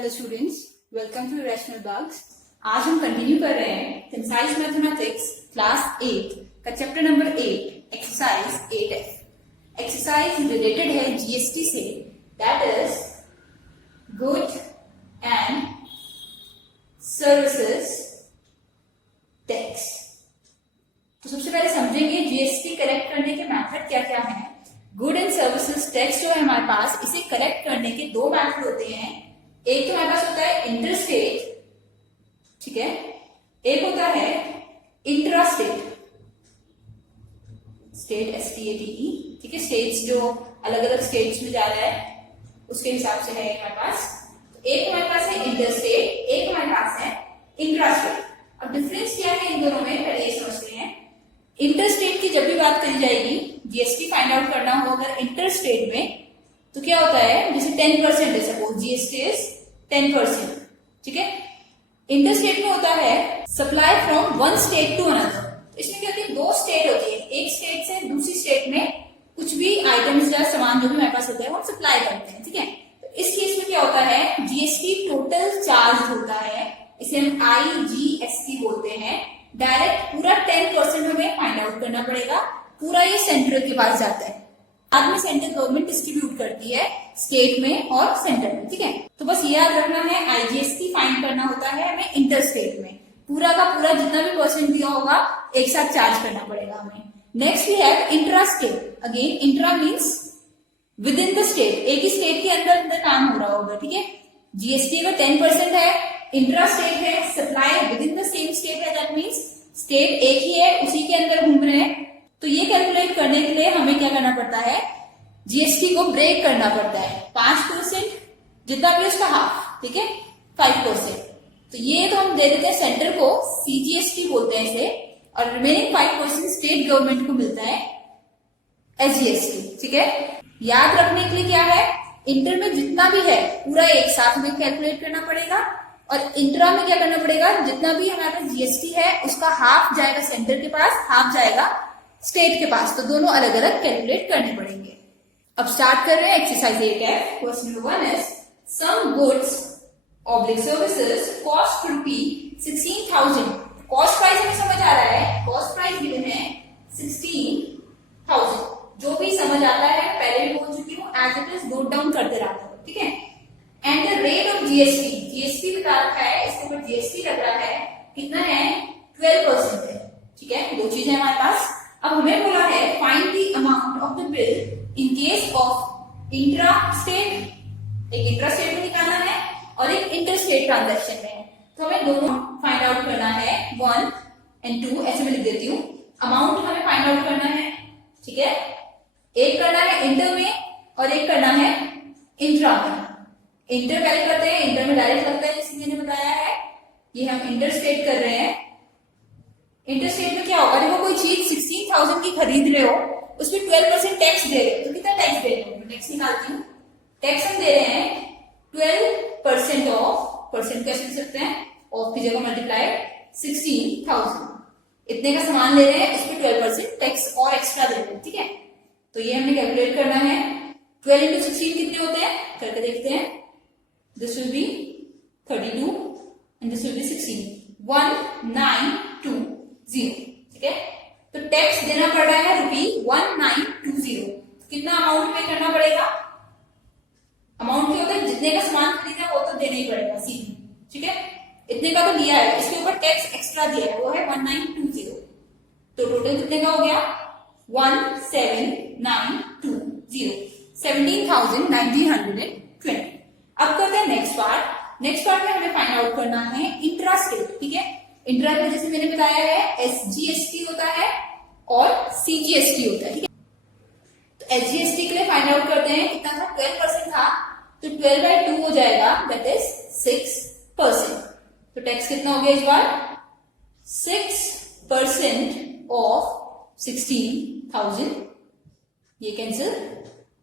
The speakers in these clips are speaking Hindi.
Hello students, welcome to rational bugs. आज हम कंटिन्यू कर रहे हैं कंसाइज मैथमेटिक्स क्लास 8 का chapter number 8 exercise 8F। Exercise related है जीएसटी से, that is good and services tax. तो सबसे पहले समझेंगे जीएसटी कलेक्ट करने के मेथड क्या क्या है। गुड एंड सर्विसेज टैक्स जो है हमारे पास, इसे कलेक्ट करने के दो मेथड होते हैं। एक तो हमारे पास होता है इंटरस्टेट, ठीक है, एक होता है इंट्रास्टेट, स्टेट STATE, ठीक है। स्टेट्स जो अलग अलग स्टेट्स में जा रहा है उसके हिसाब से है हमारे पास। एक हमारे पास है इंटरस्टेट, एक हमारे पास है इंट्रास्टेट। अब डिफरेंस क्या है इन दोनों में, पहले ये समझते हैं। इंटरस्टेट की जब भी बात करी जाएगी, जीएसटी फाइंड आउट करना हो अगर इंटरस्टेट में, तो क्या होता है, जैसे 10% है, सपोज जीएसटी इज 10%, ठीक है। इंटरस्टेट में होता है supply from one state to another. इसमें क्या होती है, दो स्टेट होती है, एक स्टेट से दूसरी स्टेट में कुछ भी आइटम्स या सामान जो भी हमारे पास होता है वो सप्लाई करते हैं, ठीक है। तो इस केस में क्या होता है, जीएसटी टोटल चार्ज होता है, इसे हम IGST बोलते हैं। डायरेक्ट पूरा 10% हमें फाइंड आउट करना पड़ेगा, पूरा ये सेंट्रल के पास जाता है। बाद में सेंट्रल गवर्नमेंट डिस्ट्रीब्यूट करती है स्टेट में और सेंटर में, ठीक है। तो बस ये याद रखना है, IGST फाइंड करना होता है हमें इंटरस्टेट में। पूरा का पूरा जितना भी परसेंट दिया होगा एक साथ चार्ज करना पड़ेगा हमें। Next we have intrastate. Again intra means within the state, एक ही स्टेट के अंदर अंदर काम हो रहा होगा, ठीक है। जीएसटी में 10% है, इंट्रास्टेट है, supply with in the same state है, दैट मीन्स स्टेट एक ही है, उसी के अंदर घूम रहे हैं। तो ये कैलकुलेट करने के लिए हमें क्या करना पड़ता है, जीएसटी को ब्रेक करना पड़ता है। 5% जितना भी उसका हाफ, ठीक है, 5%। तो ये तो हम दे देते हैं सेंटर को, CGST बोलते हैं इसे, और रिमेनिंग 5% स्टेट गवर्नमेंट को मिलता है SGST, ठीक है। याद रखने के लिए क्या है, इंटर में जितना भी है पूरा एक साथ में कैलकुलेट करना पड़ेगा, और इंट्रा में क्या करना पड़ेगा, जितना भी हमारे पास जीएसटी है उसका हाफ जाएगा सेंटर के पास, हाफ जाएगा स्टेट के पास। तो दोनों अलग अलग कैलकुलेट करने पड़ेंगे। अब स्टार्ट कर रहे हैं exercise 8F। Question number 1 is some goods oblique services cost ₹16,000। Cost price हमें समझ आ रहा है, कॉस्ट प्राइस गिवन है 16,000। जो भी समझ आता है पहले भी बोल चुकी हूँ, as it is note down करते रहता हूँ, ठीक है। And the rate of GST, GST बता रखा है, इसके ऊपर जीएसटी लग रहा है, कितना है, 12% है, ठीक है। दो चीजें हमारे पास। अब हमें बोला है find the amount of the bill in case of intra state, एक इंट्रा स्टेट में निकालना है और एक इंटर स्टेट ट्रांजेक्शन में है। तो हमें दोनों फाइंड आउट करना है, 1 and 2, ऐसे में लिख देती हूँ। अमाउंट हमें फाइंड आउट करना है, ठीक है। एक करना है इंटर में और एक करना है इंट्रा में। इंटर पहले करते हैं, इंटर में डायरेक्ट लगता है जैसे मैंने बताया है। ये हम इंटर स्टेट कर रहे हैं। इंटर स्टेट में क्या होगा, देखो कोई चीज 16,000 की खरीद रहे हो, उसमें 12% टैक्स दे रहे हो, तो कितना टैक्स दे रहे हो, टैक्स निकालती हूँ। टैक्स हम दे रहे हैं 12% ऑफ, परसेंट कैसे दे सकते हैं, ऑफ की जगह मल्टीप्लाई 16,000। इतने का सामान ले रहे हैं, इसमें 12% टैक्स और एक्स्ट्रा दे रहे हैं, ठीक है। तो ये हमने कैलकुलेट करना है। 12 into 16 कितने होते हैं, करके देखते हैं। This will be 32 and this will be 16, 1920, ठीक है। तो टैक्स देना पड़ रहा है ₹1920। कितना अमाउंट पे करना पड़ेगा, अमाउंट क्या होता है, जितने का सामान खरीदा वो तो देना ही पड़ेगा सीधे, ठीक है। इतने का तो लिया है, इसके ऊपर टैक्स एक्स्ट्रा दिया है, वो है 1920। तो टोटल कितने का हो गया, 17,920, 17,920। अब करते हैं नेक्स्ट पार्ट। नेक्स्ट पार्ट में हमें फाइंड आउट करना है इंट्रा स्टेट, ठीक है। इंट्रा में जैसे मैंने बताया है SGST होता है और CGST होता है, ठीक है। तो SGST के लिए फाइंड आउट करते हैं, कितना था, 12% था, तो 12/2 हो जाएगा, दैट इज 6%। तो टैक्स कितना हो गया इस बार, 6% ऑफ 16,000। ये cancel,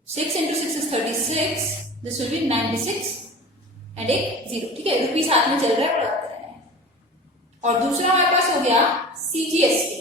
6 into 6 is 36, this will be 96 and एक 0, ठीक है। रुपीस हाथ में चल रहा है, बढ़ाते रहे हैं। और दूसरा हमारे पास हो गया CGST।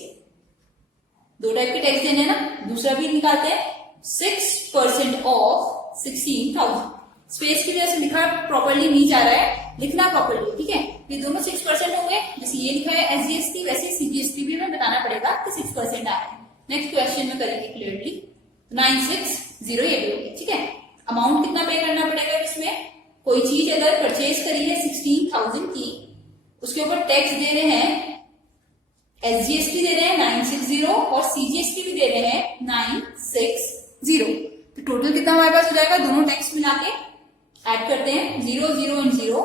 दो टाइप के टैक्स देने ना, दूसरा भी निकालते हैं, 6% ऑफ 16,000। स्पेस की वजह से लिखा प्रॉपरली नहीं जा रहा है, लिखना प्रॉपरली, ठीक है। ये दोनों 6% होंगे, जैसे ये लिखा है एसजीएसटी वैसे सीजीएसटी भी हमें बताना पड़ेगा कि 6% आया है। नेक्स्ट क्वेश्चन में करेंगे क्लियरली। 960 ये भी होगी, ठीक है। अमाउंट कितना पे करना पड़ेगा इसमें, कोई चीज अगर परचेज करी है 16,000 की, उसके ऊपर टैक्स दे रहे हैं, एसजीएसटी दे रहे हैं 960 और सीजीएसटी भी दे रहे हैं 960, तो टोटल कितना हमारे पास हो जाएगा, दोनों टैक्स मिला के ऐड करते हैं, 0 0 एंड 0,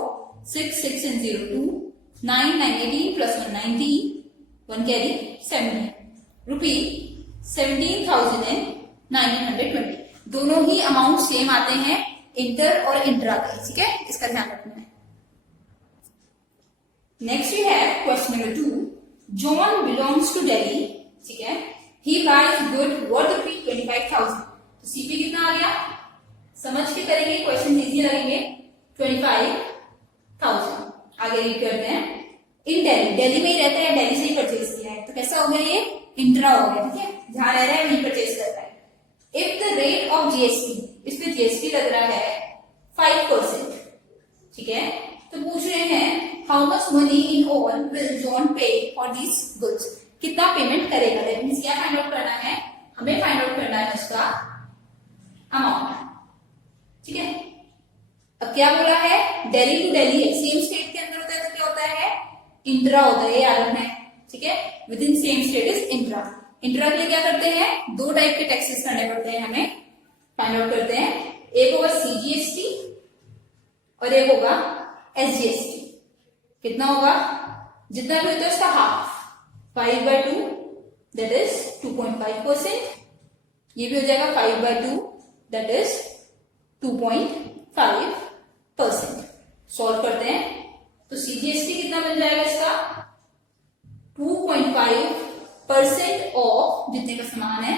6 6 एंड 0 2, 9 9 18 प्लस 1 19, 1 कैरी 70 रुपी 17,920। दोनों ही अमाउंट सेम आते हैं इंटर और इंट्रा के, ठीक है, इसका ध्यान रखना है। Next we have question number 2। John belongs to Delhi, ठीक है, he buys good worth rupee 25,000। तो सीपी कितना आ गया, समझ के करेंगे, क्वेश्चन इजी लगेंगे। 25,000 आगे रीड करते हैं। इन दिल्ली, दिल्ली में ही रहते हैं, दिल्ली से ही परचेज किया है, तो कैसा हो गया, ये इंट्रा हो गया, ठीक है, जहां रह रहा है वहीं परचेज कर रहा है। If the rate of GST, इस पे जीएसटी लग रहा है 5%, ठीक है, तो पूछ रहे हैं how much money in all will John पे फॉर दिस गुड्स, कितना पेमेंट करेगा। दैट मींस क्या फाइंड आउट करना है, हमें फाइंड आउट करना है उसका अमाउंट, ठीक है। अब क्या बोला है, दिल्ली टू दिल्ली है, सेम स्टेट के अंदर होता है तो क्या होता है, इंट्रा होता है, ये याद रखना है, ठीक है, with in same state is intra. Intra के लिए क्या करते हैं, दो टाइप के टैक्सेस करने पड़ते हैं, हमें फाइंड आउट करते हैं, एक होगा सीजीएसटी और एक होगा एसजीएसटी। कितना होगा, जितना भी होता है उसका हाफ, 5/2 दैट इज 2.5%, ये भी हो जाएगा 5/2 दैट इज 2.5%। सॉल्व करते हैं तो सीजीएसटी कितना बन जाएगा इसका, 2.5% ऑफ जितने का सामान है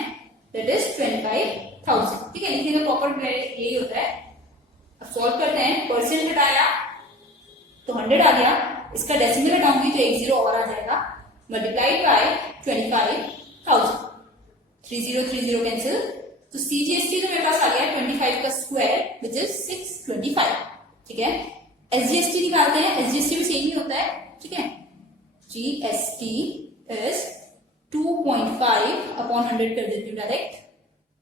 दैट इज 25,000, ठीक है, लिखने का प्रॉपर यही होता है। अब सॉल्व करते हैं, परसेंट हटाया तो 100 आ गया, इसका डेसिमल हटाऊंगी तो एक 0 और आ जाएगा, मल्टीप्लाइड बाय 25,000, 30 कैंसिल, तो सीजीएसटी तो मेरे पास आ गया 25 का स्क्वायर विच इज 625, ठीक है। एसजीएसटी निकालते हैं, एसजीएसटी भी सेम ही होता है, ठीक है, जीएसटी इज 2.5 अपॉन 100 कर देती हूँ direct,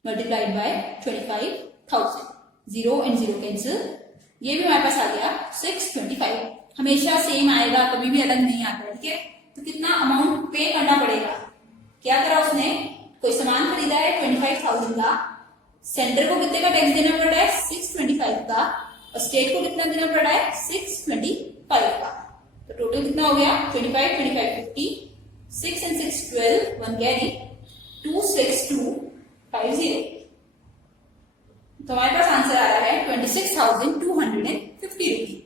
multiplied by 25,000, 0 and 0 cancel, ये भी हमारे पास आ गया 625। हमेशा सेम आएगा, कभी भी अलग नहीं आता है, ठीक है। तो कितना अमाउंट पे करना पड़ेगा, क्या करा उसने, कोई सामान खरीदा है 25,000 का, सेंटर को कितने का टैक्स देना पड़ रहा है, 625 का, और स्टेट को कितना देना पड़ रहा है, 625 का, तो टोटल कितना हो गया, 25 25 50, 6 and 6 12, 1 कैरी 26250। तो हमारे पास आंसर आ रहा है 26,250 रुपी।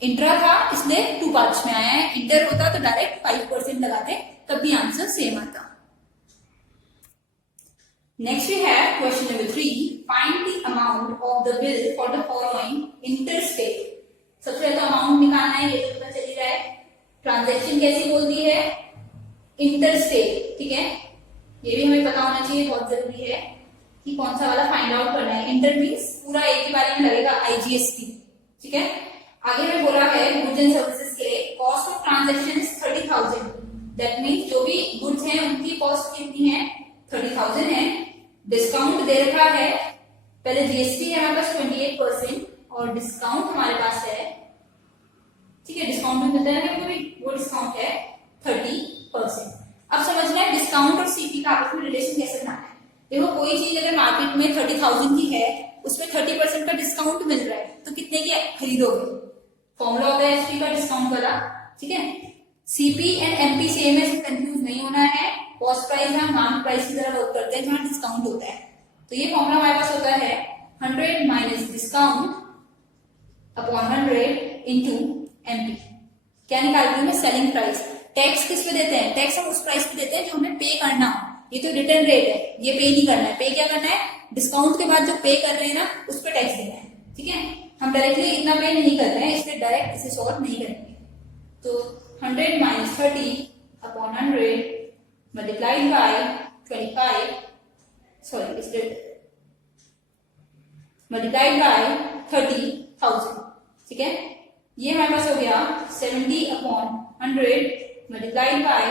इंट्रा था इसलिए 2 पार्ट्स में आया है, इंटर होता तो डायरेक्ट 5% लगाते तब भी आंसर सेम आता। Next we have question number 3। Find the amount of the bill for the following interstate. सबसे पहले तो अमाउंट निकालना है, ये तो पता चल ही रहा है। ट्रांजेक्शन कैसी बोलती है, इंटरस्टेट, ठीक है, ये भी हमें पता होना चाहिए, बहुत जरूरी है कि कौन सा वाला फाइंड आउट करना है। इंटर मींस पूरा एक ही बारे में लगेगा, आईजीएसटी, ठीक है। आगे में बोला है गुड्स एंड सर्विसेज के लिए cost of transaction is 30,000, that means जो भी गुड्स हैं उनकी कॉस्ट कितनी है, 30,000 है। डिस्काउंट दे रखा है, पहले जीएसटी है हमारे पास 28% और डिस्काउंट हमारे पास है, ठीक है, डिस्काउंट में मिलता है ना कभी, वो डिस्काउंट है 30%। अब समझना है डिस्काउंट और सीपी का आपस में रिलेशन कैसे बनाना है। देखो कोई चीज अगर मार्केट में 30,000 की है, उसमें 30% का डिस्काउंट मिल रहा है, तो कितने की खरीदोगे, फॉर्मूला होता है एसपी का डिस्काउंट वाला, ठीक है। सीपी एंड एमपी सेम है, कंफ्यूज नहीं होना है। कॉस्ट प्राइस हम नॉन प्राइस की तरह वर्क करते हैं जहां डिस्काउंट होता है, तो ये फॉर्मूला हमारे पास होता है 100 minus discount upon 100 into MP. क्या निकालती हूँ मैं, सेलिंग प्राइस। टैक्स किस पे देते हैं, टैक्स हम उस प्राइस पे देते हैं जो हमें पे करना हो, ये तो रिटर्न रेट है, ये पे नहीं करना है। पे क्या करना है, डिस्काउंट के बाद जो पे कर रहे हैं ना उस पर टैक्स देना है, ठीक है। हम डायरेक्टली इतना पे नहीं कर रहे हैं, इसलिए डायरेक्ट इसे सॉल्व नहीं करेंगे। तो 100 minus 30 upon 100 multiplied by 25, sorry multiplied by 30,000, ठीक है। ये हमारे पास हो गया 70/100 मल्टीप्लाइड बाय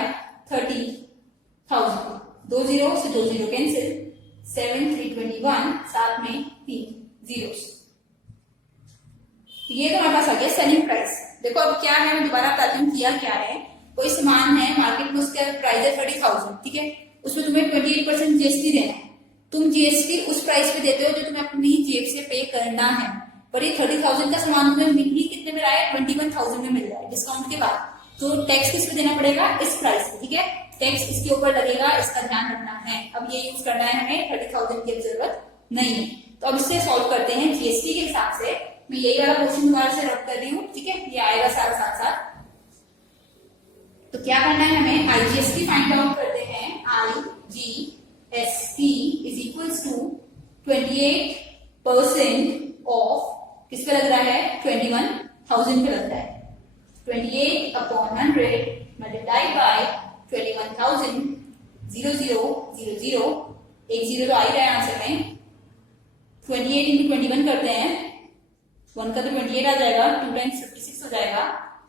30,000। 2 जीरो से 2 जीरो कैंसिल, 7,321, साथ में 3 जीरोस। ये तो हमारे पास आ गया सेलिंग प्राइस। देखो अब क्या है, मैं दोबारा बताती हूँ किया क्या है। कोई सामान है मार्केट में, उसका प्राइस है 30,000, ठीक है। उसमें तुम्हें 28% जीएसटी देना है। तुम जीएसटी उस प्राइस पे देते हो जो तुम्हें अपनी जेब से पे करना है, पर ये 30,000 का सामान तुम्हें मिल ही कितने में रहा है, 21,000 में मिल रहा है डिस्काउंट के बाद। तो टैक्स किस पे देना पड़ेगा, इस प्राइस पे, ठीक है। टैक्स इसके ऊपर लगेगा, इसका ध्यान रखना है। अब ये यूज करना है हमें, 30,000 की जरूरत नहीं है। तो अब इससे सॉल्व करते हैं जीएसटी के हिसाब से। मैं यही वाला क्वेश्चन दोबारा से रब कर रही हूँ, ठीक है, ये आएगा सारा साथ साथ। तो क्या करना है हमें, आईजीएसटी फाइंड आउट करते हैं। IGST is equals to 28% of, किस पे लग रहा है, 21,000 पे लग रहा है। 28/100 मल्टीप्लाइड बाय 21,000, 0 0 0 0, एक जीरो तो आ ही रहा है आंसर में। 28 इंटू 21 करते हैं, 1 का तो 28 आ जाएगा, 2 टाइम्स 56 हो जाएगा,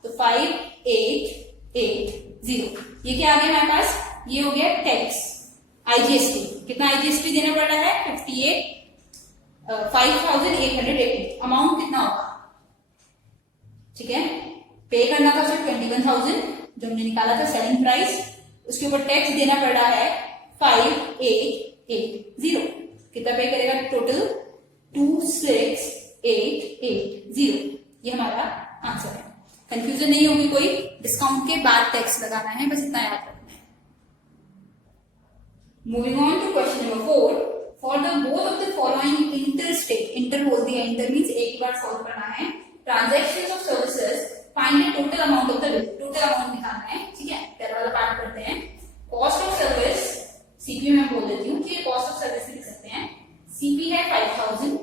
तो 5880। ये क्या आ गया हमारे पास, ये हो गया टैक्स, आईजीएसटी। कितना आईजीएसटी देना पड़ रहा है, 5,880। अमाउंट कितना होगा, ठीक है। पे करना था सिर्फ 21,000 जो हमने निकाला था सेलिंग प्राइस, उसके ऊपर टैक्स देना पड़ रहा है 5,880। कितना पे करेगा टोटल, 26,880। ये हमारा आंसर है। कंफ्यूजन नहीं होगी कोई, डिस्काउंट के बाद टैक्स लगाना है, बस इतना याद रखना है। Moving on to question number 4। For the both of the following inter state, inter बोल दिया, इंटर मींस एक बार सॉल्व करना है, transactions of services, find the total amount of the bill. Total amount निकालना है, ठीक है। पहला वाला पार्ट करते हैं। कॉस्ट ऑफ सर्विस, सीपी में बोल देती हूँ कि कॉस्ट ऑफ सर्विस लिख सकते हैं। सीपी है 5,000।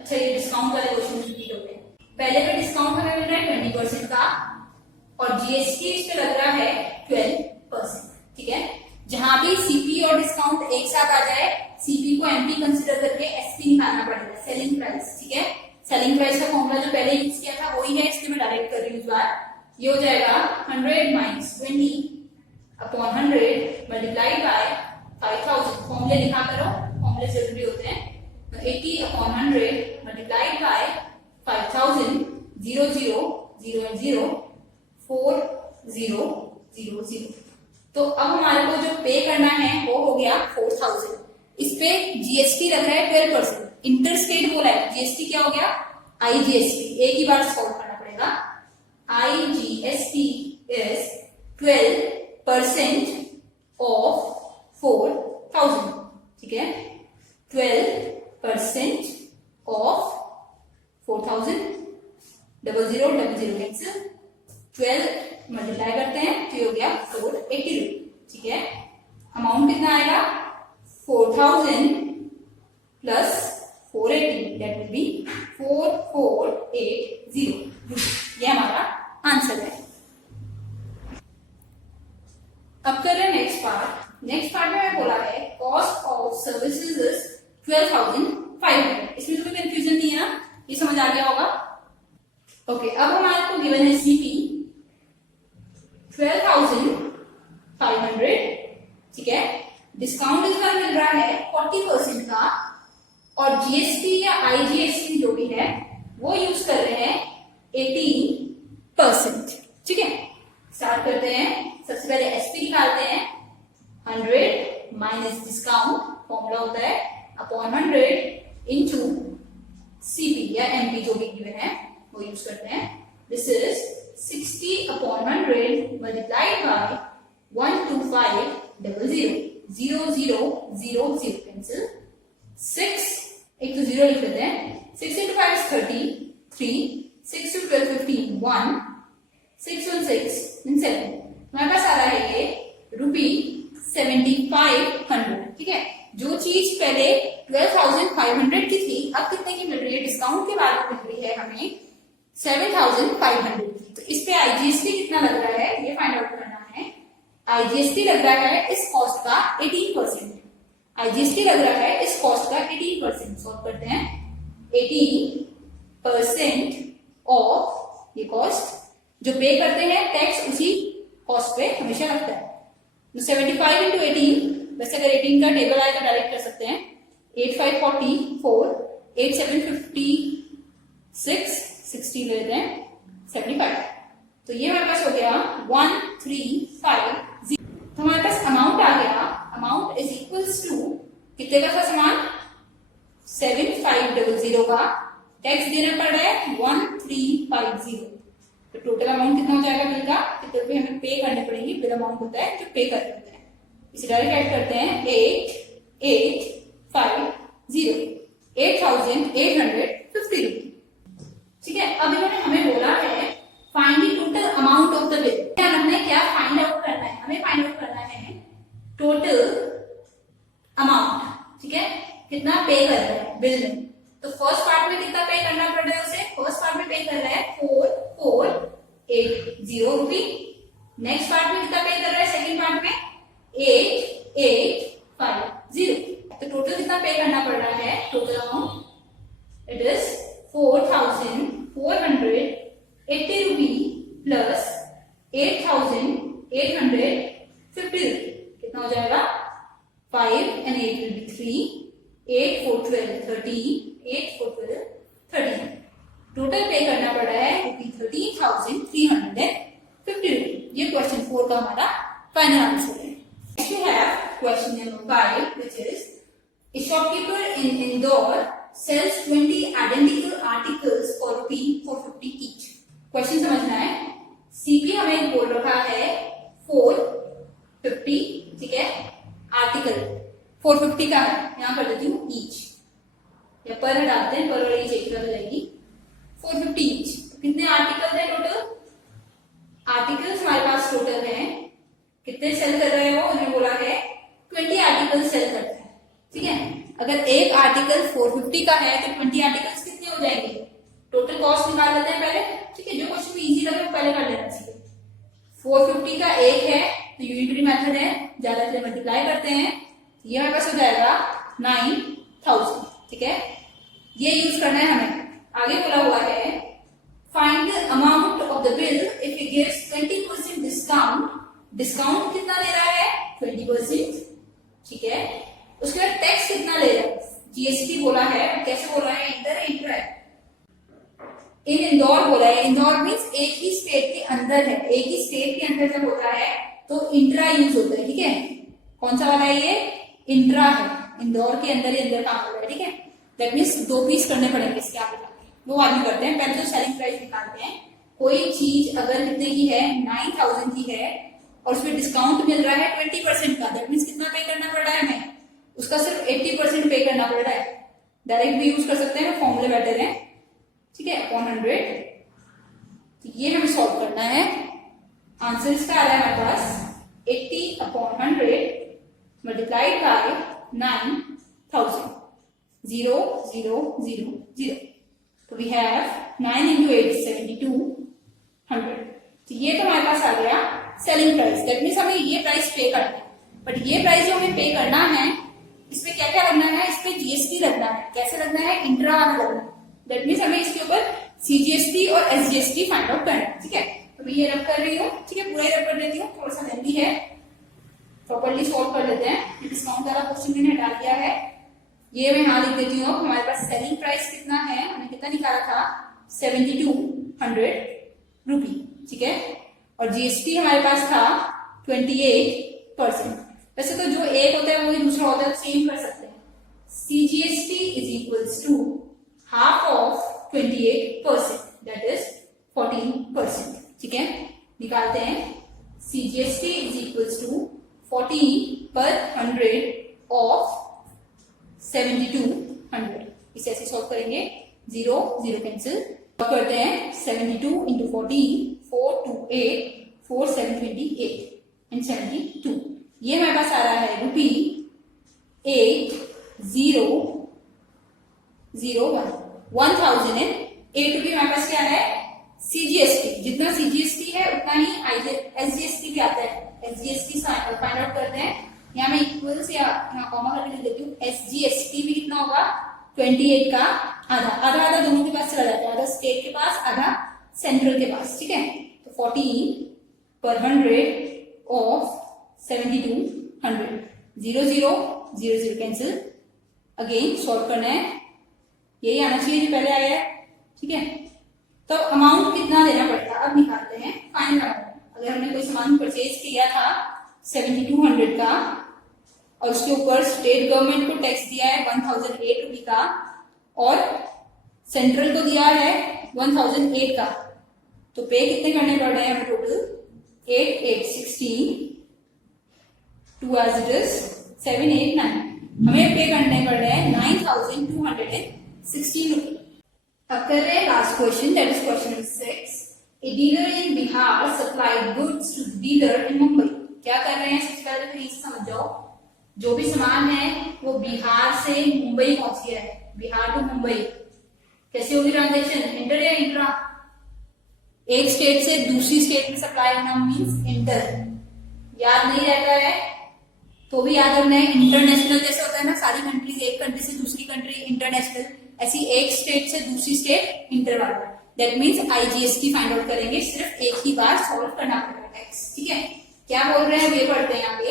अच्छा, ये डिस्काउंट वाले क्वेश्चन रिपीट हो गए। पहले पे डिस्काउंट हमें मिल रहा है 20% का, और जीएसटी इस पे लग रहा है 12%, ठीक है। जहां भी सीपी और डिस्काउंट एक साथ आ जाए, सीपी को एमपी कंसीडर करके एसपी निकालना पड़ेगा, सेलिंग प्राइस, ठीक है। सेलिंग प्राइस का फॉर्मूला जो पहले यूज किया था वही है, इसलिए मैं डायरेक्ट कर रही हूँ इस बार। ये हो जाएगा 100 माइनस 20/100 मल्टीप्लाइड बाय 5,000। फॉर्मूले लिखा करो, फॉर्मूले जरूरी होते हैं। तो 80/100 मल्टीप्लाइड बाय 5,000, 0 0 0 0, 4 0 0 0। तो अब हमारे को जो पे करना है वो हो गया 4,000। इस पे जीएसटी लग रहा है 12%। इंटर स्टेट बोला है, जीएसटी क्या हो गया, आईजीएसटी। एक ही बार सॉल्व करना पड़ेगा। आईजीएसटी इज 12% ऑफ 4,000, ठीक है। 12% ऑफ 4,000, 0 0 0 0 कैंसिल, 12 मल्टीप्लाई करते हैं तो ये हो गया 480, ठीक है। अमाउंट कितना आएगा, 4,000 प्लस 480, दैट विल बी 4,480। ये हमारा आंसर है। अब कर रहे हैं नेक्स्ट पार्ट। नेक्स्ट पार्ट में बोला है कॉस्ट ऑफ सर्विसेज इज 12,500। इसमें कोई कंफ्यूजन नहीं है ना, ये समझ आ गया होगा। ओके, अब हमारे को गिवन है सीपी 12,500, ठीक है। डिस्काउंट इस बार मिल रहा है 40% का, और जीएसटी या आईजीएसटी जो भी है वो यूज कर रहे हैं 18%, ठीक है। स्टार्ट करते हैं। सबसे पहले एसपी निकालते हैं। 100 माइनस डिस्काउंट, फॉर्मूला होता है अपॉन 100 इंटू सीपी या एमपी जो भी गिवन है वो यूज करते हैं। This is 60/100 multiplied by 12500, 0 0 0 0 cancel, 6, एक तो 0 लिख लेते हैं। 6 into 5 is 30, 3, 6 to 12 15, 1, 6 1 6 and 7। हमारे पास आ रहा है ये ₹7,500, ठीक है। जो चीज पहले 12,500 की थी, अब कितने की मिल रही है, डिस्काउंट के बाद मिल रही है हमें 7,500 की। तो इस पे आईजीएसटी कितना लग रहा है ये फाइंड आउट करना है। आईजीएसटी लग रहा है इस कॉस्ट का 18%। आईजीएसटी लग रहा है इस कॉस्ट का 18%। सॉल्व करते हैं। 18 परसेंट ऑफ, ये कॉस्ट, जो पे करते हैं टैक्स उसी कॉस्ट पे हमेशा लगता है। तो 75 इंटू 18, वैसे अगर 18 का टेबल आए तो डायरेक्ट कर सकते हैं। 8544, 8756, 60 ले लेते हैं 75। तो ये हमारे पास हो गया 1350। तो हमारे पास अमाउंट आ गया, अमाउंट इज इक्वल्स टू कितने का था सामान, 7500 का, टैक्स देना पड़ रहा है 1350। तो टोटल अमाउंट कितना हो जाएगा बिल का, कितने रुपए हमें पे करने पड़ेंगे, बिल अमाउंट होता है जो पे करते हैं। इसे डायरेक्ट ऐड करते हैं, 8850, 8850 रुपीज। ठीक है, अब इन्होंने हमें बोला है find the total amount of the bill. हमने क्या फाइंड आउट करना है, हमें फाइंड आउट करना है टोटल अमाउंट। ठीक है, कितना पे कर रहा है बिल में। तो फर्स्ट पार्ट में कितना पे करना पड़ रहा है उसे, फर्स्ट पार्ट में पे कर रहा है 4480 रुपी। नेक्स्ट पार्ट में कितना पे कर रहा है, सेकंड पार्ट में 8850। तो टोटल कितना पे करना पड़ रहा है, total amount it is 4480 rupee plus 8850 रुपी। कितना हो जाएगा, 5 and 8 will be 3, 8 4 12 13, 8 4 12 13। टोटल पे करना पड़ रहा है ₹13,350 रुपी। ये क्वेश्चन 4 का हमारा फाइनल आंसर है। Next we have question number 5 which is A shopkeeper in Indore sells 20 identical articles for ₹450 each। Question समझना है, सीपी हमें बोल रखा है 450, ठीक है, आर्टिकल 450 का है, यहां कर देती हूँ ईच, या पर हटाते हैं, पर और ईच एक तरफ जाएगी, 450 ईच। कितने आर्टिकल है टोटल, आर्टिकल्स हमारे पास टोटल है, कितने सेल कर रहे हो, उन्होंने बोला है 20 आर्टिकल सेल करता है। ठीक है, अगर एक आर्टिकल 450 का है तो 20 आर्टिकल्स कितने हो जाएंगे, टोटल कॉस्ट निकाल लेते हैं पहले। ठीक है, जो क्वेश्चन में इजी लगे पहले कर लेना चाहिए। 450 का एक है तो यूनिटरी मेथड है, ज्यादा से मल्टीप्लाई करते हैं, ये हमारे पास हो जाएगा 9000। ठीक है, ये यूज करना है हमें। आगे बोला हुआ है find the amount of the bill if it gives 20% discount. Discount कितना दे रहा है, 20%। ठीक है, उसके बाद टैक्स कितना ले रहा है, जीएसटी बोला है, कैसे बोल रहा है, इंटर इंटर इन इंदौर बोला है। इंदौर मीन्स एक ही स्टेट के अंदर है, एक ही स्टेट के अंदर जब होता है तो इंट्रा यूज होता है। ठीक है, कौन सा वाला है ये, इंट्रा है, इंदौर के अंदर ही अंदर काम हो रहा है। ठीक है, दैट मीन्स 2 पीस करने पड़ेंगे इसके आगे जाके, वो आगे करते हैं। पहले तो सेलिंग प्राइस निकालते हैं, कोई चीज अगर कितने की है, 9000 की है और उसमें डिस्काउंट मिल रहा है 20% का, दैट मीन्स कितना पे करना पड़ रहा है हमें, उसका सिर्फ 80% पे करना पड़ रहा है। डायरेक्ट भी यूज कर सकते हैं, फॉर्मूले बेटर है। ठीक है, अपॉन 100। तो ये हमें सॉल्व करना है। आंसर इसका आ रहा है हमारे पास 80/100 मल्टीप्लाइड बाय 9000, 0 0 0 0। तो वी हैव 9 into 8 7200। तो ये तो हमारे पास आ गया सेलिंग प्राइस, दैट मीन्स हमें ये प्राइस पे करना है। बट ये प्राइस जो हमें पे करना है, इसमें क्या क्या लगना है, इस पे जीएसटी लगना है। कैसे लगना है, इंट्रा वाला लगना है, दैट मीन्स हमें इसके ऊपर सीजीएसटी और एसजीएसटी फाइंड आउट करना है। ठीक है, तो मैं ये रब कर रही हूँ। ठीक है, पूरा ही रब कर देती हूँ, थोड़ा सा लेंदी है, प्रॉपर्ली सॉल्व कर लेते हैं। डिस्काउंट वाला क्वेश्चन मैंने हटा दिया है, ये मैं यहाँ लिख देती हूँ। हमारे पास सेलिंग प्राइस कितना है, हमने कितना निकाला था, 7200 रुपी। ठीक है, और जीएसटी हमारे पास था 28%। वैसे तो जो एक होता है वही दूसरा होता है, सेम कर सकते हैं। CGST is equals to half of 28%, that is 14%। ठीक है, निकालते हैं। CGST is equals to 14/100 of 7200। इसे ऐसे सॉल्व करेंगे, 0 0 कैंसिल करते हैं। 72 इंटू 14, 4 2 8, 4 7 28 एंड 72। ये हमारे पास आ रहा है ₹8001। 1008 रुपी हमारे पास क्या है, सीजीएसटी। जितना सीजीएसटी है उतना ही एसजीएसटी भी आता है। एसजीएसटी फाइंड आउट करते हैं, यहाँ मैं इक्वल्स या यहाँ कॉमा करके लिख देती हूँ। एसजीएसटी भी कितना होगा, 28 का आधा आधा आधा दोनों के पास चला जाता है, आधा स्टेट के पास, आधा सेंट्रल के पास, ठीक है। तो 14 पर 100 ऑफ 7200, 0 0 0 0 कैंसिल। अगेन सॉल्व करना है, यही आना चाहिए जो पहले आया है, ठीक है। तो अमाउंट कितना देना पड़ता है अब निकालते हैं फाइनल अमाउंट। अगर हमने कोई सामान परचेज किया था 7200 का और उसके ऊपर स्टेट गवर्नमेंट को टैक्स दिया है 1008 रुपये का और सेंट्रल को दिया है 1008 का, तो पे कितने करने पड़ रहे हैं हमें टोटल 8 8 16 2 as it is 7 8 9, हमें पे करने पड़ रहे हैं 9216 रुपये। अब कर रहे हैं last question, that is question number 6। A dealer in Bihar supplied goods to the dealer in Mumbai। क्या कर रहे हैं, सबसे पहले तो ये समझ जाओ, जो भी सामान है वो बिहार से मुंबई पहुंच गया है, बिहार टू मुंबई। कैसे होगी ट्रांजेक्शन, इंटर या इंट्रा? एक स्टेट से दूसरी स्टेट में सप्लाई होना मींस इंटर। याद नहीं रहता है तो भी याद रखना है, इंटरनेशनल जैसे होता है ना, सारी कंट्रीज, एक कंट्री से दूसरी कंट्री इंटरनेशनल, ऐसी एक स्टेट से दूसरी स्टेट इंटर वाला। That means IGST find out करेंगे, सिर्फ एक ही बार सॉल्व करना पड़ेगा टैक्स, ठीक है। क्या बोल रहे हैं ये पढ़ते हैं यहाँ पे।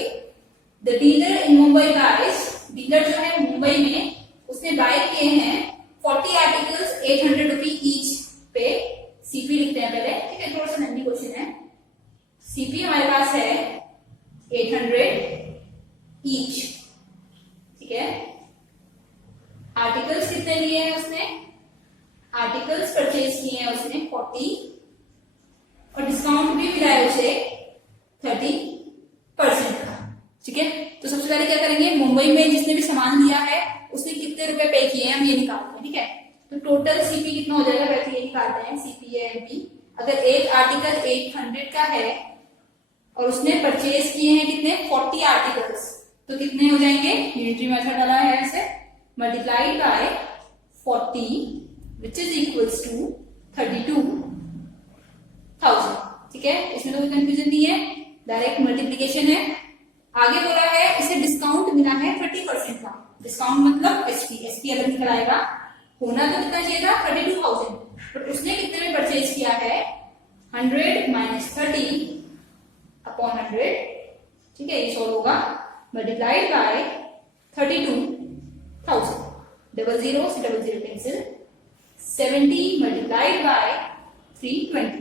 The dealer in Mumbai buys, dealer जो है मुंबई में उसने बाय किए हैं 40 आर्टिकल्स 800 रुपी ईच पे। सीपी लिखते हैं पहले, ठीक है, थोड़ा सा लंबी क्वेश्चन है। सीपी हमारे पास है 800 ईच, ठीक है। आर्टिकल्स कितने लिए हैं उसने, आर्टिकल्स परचेज किए हैं उसने 40 और डिस्काउंट भी मिला है उसे 30% का, ठीक है। तो सबसे पहले क्या करेंगे, मुंबई में जिसने भी सामान लिया है उसने कितने रुपए पे किए हैं हम ये निकालते हैं, ठीक है। तो टोटल सीपी कितना हो जाएगा वैसे ये निकालते हैं, सीपी है एमपी। अगर एक आर्टिकल 800 का है और उसने परचेज किए हैं कितने 40 आर्टिकल्स, तो कितने हो जाएंगे, यूनिटरी मेथड वाला है ऐसे, multiplied by 40 which is equals to 32,000, ठीक है। इसमें तो कोई कंफ्यूजन नहीं है, डायरेक्ट मल्टीप्लीकेशन है। आगे बोला है इसे डिस्काउंट मिला है 30% का, डिस्काउंट मतलब एसपी, एसपी अलग निकल आएगा। होना तो कितना चाहिए था 32,000, बट उसने कितने में परचेज किया है 100 माइनस 30 अपॉन 100, ठीक है, ये सॉल्व होगा। मल्टीप्लाइड बाय 32,000, डबल जीरो से double zero cancel, 70 multiplied by 320,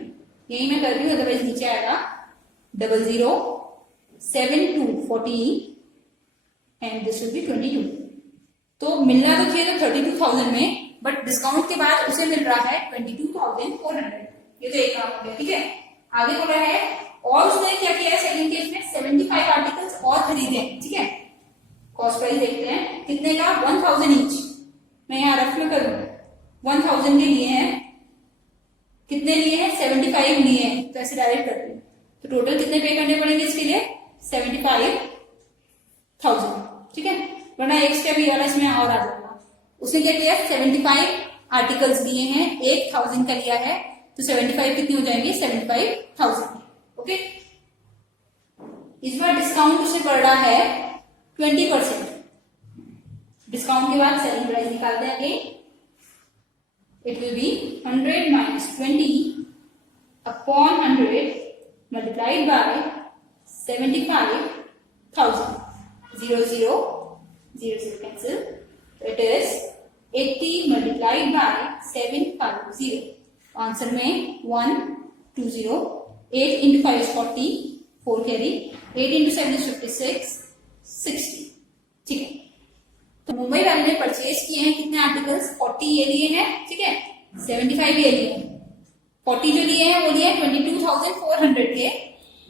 यही मैं कर रही हूँ अदरवाइज नीचे आएगा, double zero 7 2 14 and this will be 22। तो मिलना तो चाहिए था 32,000 में, बट डिस्काउंट के बाद उसे मिल रहा है 22,400, ये तो एक काम हो गया, ठीक है। आगे बोल रहा है और उसने क्या किया है सेकंड केस में 75 आर्टिकल्स और खरीदे, ठीक है। कॉस्ट प्राइस देखते हैं कितने का 1000 ईच, मैं यहाँ रफ में करूँ 1000 के लिए हैं, कितने लिए हैं 75 लिए हैं, तो ऐसे डायरेक्ट करते हैं। तो टोटल कितने पे करने पड़ेंगे इसके लिए 75,000, ठीक है, वरना एक स्टेप ये वाला इसमें और आ जाएगा। उसने क्या किया 75 आर्टिकल्स लिए हैं, 1000 का लिया है, तो 75 कितने हो जाएंगे 75,000, ओके। इस बार डिस्काउंट उसे पड़ रहा है 20%, डिस्काउंट के बाद सेलिंग प्राइस निकालते हैं again, it will be 100 minus 20 upon 100 multiplied by 75,000, 0 0 0 0 cancel, so it is 80 multiplied by 750, answer में 120, 8 into 5 is 40, 4 carry, 8 into 7 is 56, 60, ठीक है। तो मुंबई वाले ने परचेज किए हैं कितने आर्टिकल्स 40 ये लिए हैं, ठीक है, 75 ये लिए हैं। 40 जो लिए हैं वो लिए 22,400 के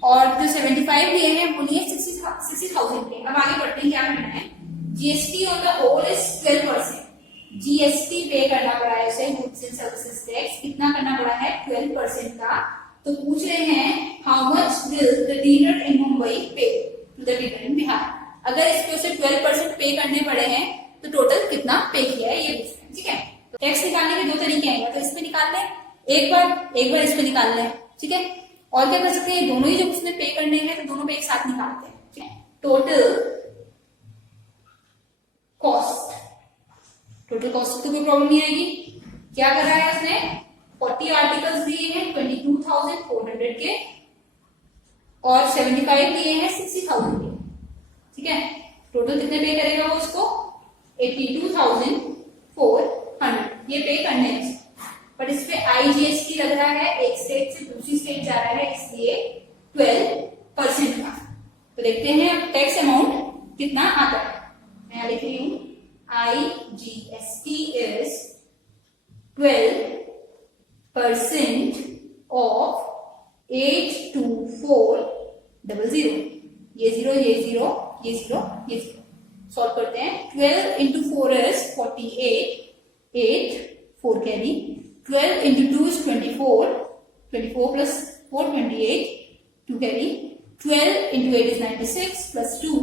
और जो 75 लिए हैं वो लिए 60,000 के। अब आगे बढ़ते हैं, क्या करना है, GST on the whole is 12%, GST pay करना पड़ा है उसे, गुड्स एंड सर्विसेज टैक्स कितना करना पड़ा है 12% का। तो पूछ रहे हैं how much will the dealer in Mumbai pay to the dealer in Bihar. अगर इस पे उसे 12% पे करने पड़े हैं तो टोटल कितना पे किया है ये पूछते हैं, ठीक है। तो टैक्स निकालने के दो तरीके हैं, तो इस पे निकाल लें एक बार इस पे निकाल लें, ठीक है। और क्या कर सकते हैं, दोनों ही जब उसने पे करने हैं तो दोनों पे एक साथ निकालते हैं, ठीक है। टोटल टोटल कॉस्ट तो कोई प्रॉब्लम नहीं आएगी। क्या कर रहा है उसने, 40 आर्टिकल्स दिए हैं 22,400 के और 75 दिए हैं 60,000 के, ठीक है। टोटल कितने पे करेगा वो उसको, 82,400 ये पे करने हैं। पर इस पे IGST लग रहा है, एक स्टेट से दूसरी स्टेट जा रहा है, इसलिए 12% का। तो देखते हैं अब टैक्स अमाउंट कितना आता है। मैं यहाँ लिख रही हूँ IGST is 12% of 82400। ये जीरो ये जीरो ये जीरो ये जीरो सॉल्व करते हैं। 12 into 4 is 48, 8 4 carry, 12 into 2 is 24, 24 plus 4 28, 2 carry, 12 into 8 is 96 plus 2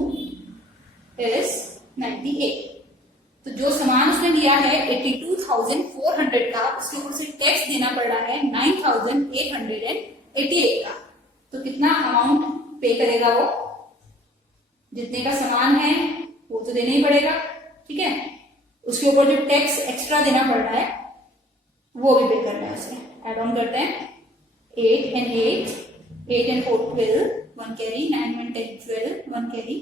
is 98। तो जो सामान उसने दिया है 82,400 का, उसके ऊपर से टैक्स देना पड़ रहा है 9,888 का। तो कितना अमाउंट पे करेगा वो, जितने का सामान है वो तो देना ही पड़ेगा, ठीक है। उसके ऊपर जो टैक्स एक्स्ट्रा देना पड़ रहा है वो भी पे करना है उसे। एड ऑन करते हैं, 8 and 8, 8 and 4 12, 1 carry, 9 and 10 12, 1 carry.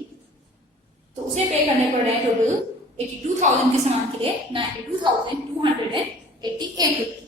तो उसे पे करने पड़ रहे हैं टोटल 82,000 के सामान के लिए 92,288 रुपये।